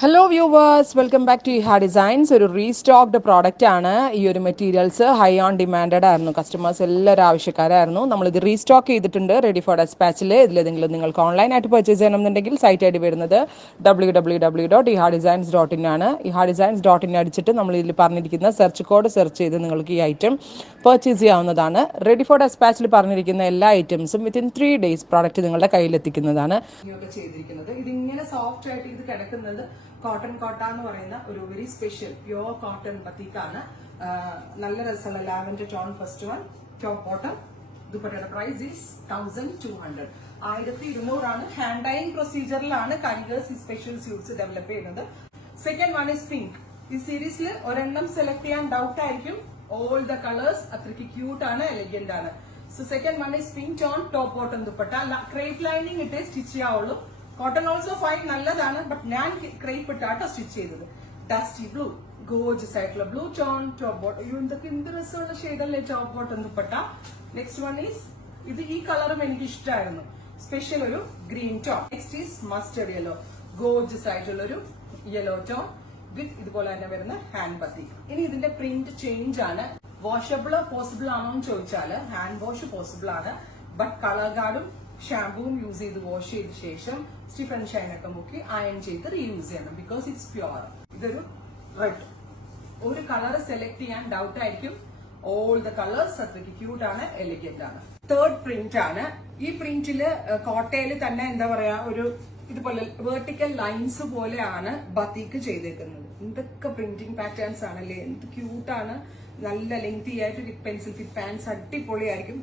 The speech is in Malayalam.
Hello viewers, welcome back to Iha designs. ഒരു റീസ്റ്റോക്ഡ് പ്രോഡക്റ്റ് ആണ്. ഈ ഒരു മെറ്റീരിയൽസ് ഹൈ ഓൺ ഡിമാൻഡഡ് ആയിരുന്നു. കസ്റ്റമേഴ്സ് എല്ലാവരും ആവശ്യക്കാരായിരുന്നു. നമ്മളിത് റീസ്റ്റോക്ക് ചെയ്തിട്ടുണ്ട് റെഡി ഫോർ ഡെസ്പാച്ചിൽ. ഇതിലേതെങ്കിലും നിങ്ങൾക്ക് ഓൺലൈനായിട്ട് പർച്ചേസ് ചെയ്യണമെന്നുണ്ടെങ്കിൽ സൈറ്റ് ഐ ഡി വരുന്നത് www.ihadesigns.in ആണ്. ihadesigns.in അടിച്ചിട്ട് നമ്മൾ ഇതിൽ പറഞ്ഞിരിക്കുന്ന സെർച്ച് കോഡ് സെർച്ച് ചെയ്ത് നിങ്ങൾക്ക് ഈ ഐറ്റം പർച്ചേസ് ചെയ്യാവുന്നതാണ്. റെഡി ഫോർ ഡെസ്പാച്ചിൽ പറഞ്ഞിരിക്കുന്ന എല്ലാ ഐറ്റംസും വിത്തിൻ 3 days പ്രോഡക്റ്റ് നിങ്ങളുടെ കയ്യിലെത്തിക്കുന്നതാണ്. ചെയ്തിരിക്കുന്നത് ഇതിങ്ങനെ സോഫ്റ്റ് ആയിട്ട് ഇത് കിടക്കുന്നത് കോട്ടൺ കോട്ട എന്ന് പറയുന്ന ഒരു വെരി സ്പെഷ്യൽ പ്യോർ കോട്ടൺ ബത്തീക്കാണ്. നല്ല രസമുള്ള lavender tone first one, top bottom. ദുപ്പട്ടയുടെ പ്രൈസ് ഈസ് 1200. 1200 ഹാൻഡ് ഡൈയിങ് പ്രൊസീജിയറിലാണ് കൈഗേഴ്സ് ഈ സ്പെഷ്യൽ സ്യൂട്ട്സ് ഡെവലപ്പ് ചെയ്യുന്നത്. Second one is pink. ഈ സീരീസിൽ ഒരെണ്ണം സെലക്ട് ചെയ്യാൻ ഡൗട്ട് ആയിരിക്കും. ഓൾ ദ കളേഴ്സ് അത്രയ്ക്ക് ക്യൂട്ട് ആണ്, എലഗന്റ് ആണ്. So second one is pink tone, top bottom dupatta. Crepe lining ഇട്ടേ സ്റ്റിച്ച് ചെയ്യാവുള്ളൂ. കോട്ടൺ ഓൾസോ ഫൈൻ, നല്ലതാണ്. ബട്ട് ഞാൻ ക്രേപ്പ് ഇട്ടാട്ടോ സ്റ്റിച്ച് ചെയ്തത്. ഡസ്റ്റി ബ്ലൂ, ഗോർജസ് ആയിട്ടുള്ള ബ്ലൂ ടോൺ, ടോപ്പ് ബോട്ടം. ഇതൊക്കെ എന്ത് രസമുള്ള ഷെയ്ഡല്ലേ top bottom dupatta. Next one is ഈ കളറും എനിക്ക് ഇഷ്ടമായിരുന്നു. സ്പെഷ്യൽ ഒരു green tone. Next is mustard yellow, gorgeous ആയിട്ടുള്ള ഒരു യെല്ലോ ടോൺ വിത്ത് ഇതുപോലെ തന്നെ വരുന്ന ഹാൻഡ് ബത്തി. ഇനി ഇതിന്റെ പ്രിന്റ് ചേഞ്ച് ആണ്. വാഷബിൾ പോസിബിൾ ആണോ എന്ന് ചോദിച്ചാൽ ഹാൻഡ് വാഷ് പോസിബിൾ ആണ്. ബട്ട് കളർ ഗാർഡും ഷാമ്പൂവും യൂസ് ചെയ്ത് വാഷ് ചെയ്ത ശേഷം സ്റ്റിഫ് ആൻഡ് ഷൈൻ ഒക്കെ മുക്കി അയൺ ചെയ്ത് റീയൂസ് ചെയ്യണം. Because it's pure. ഇതൊരു റെഡ്. ഒരു കളർ സെലക്ട് ചെയ്യാൻ ഡൗട്ട് ആയിരിക്കും. ഓൾ ദ കളേഴ്സ് അത്രയ്ക്ക് ക്യൂട്ട് ആണ്, എലിഗന്റ് ആണ്. തേർഡ് പ്രിന്റ് ആണ്. ഈ പ്രിന്റില് കോട്ടയിൽ തന്നെ എന്താ പറയാ, ഒരു ഇതുപോലെ വെർട്ടിക്കൽ ലൈൻസ് പോലെയാണ് ബത്തീക്ക് ചെയ്തേക്കുന്നത്. എന്തൊക്കെ പ്രിന്റിംഗ് പാറ്റേൺസ് ആണല്ലേ, എന്ത് ക്യൂട്ടാണ്. നല്ല ലെങ്തി ആയിട്ട് പെൻസിൽ ഫിറ്റ് പാൻസ് അടിപൊളിയായിരിക്കും.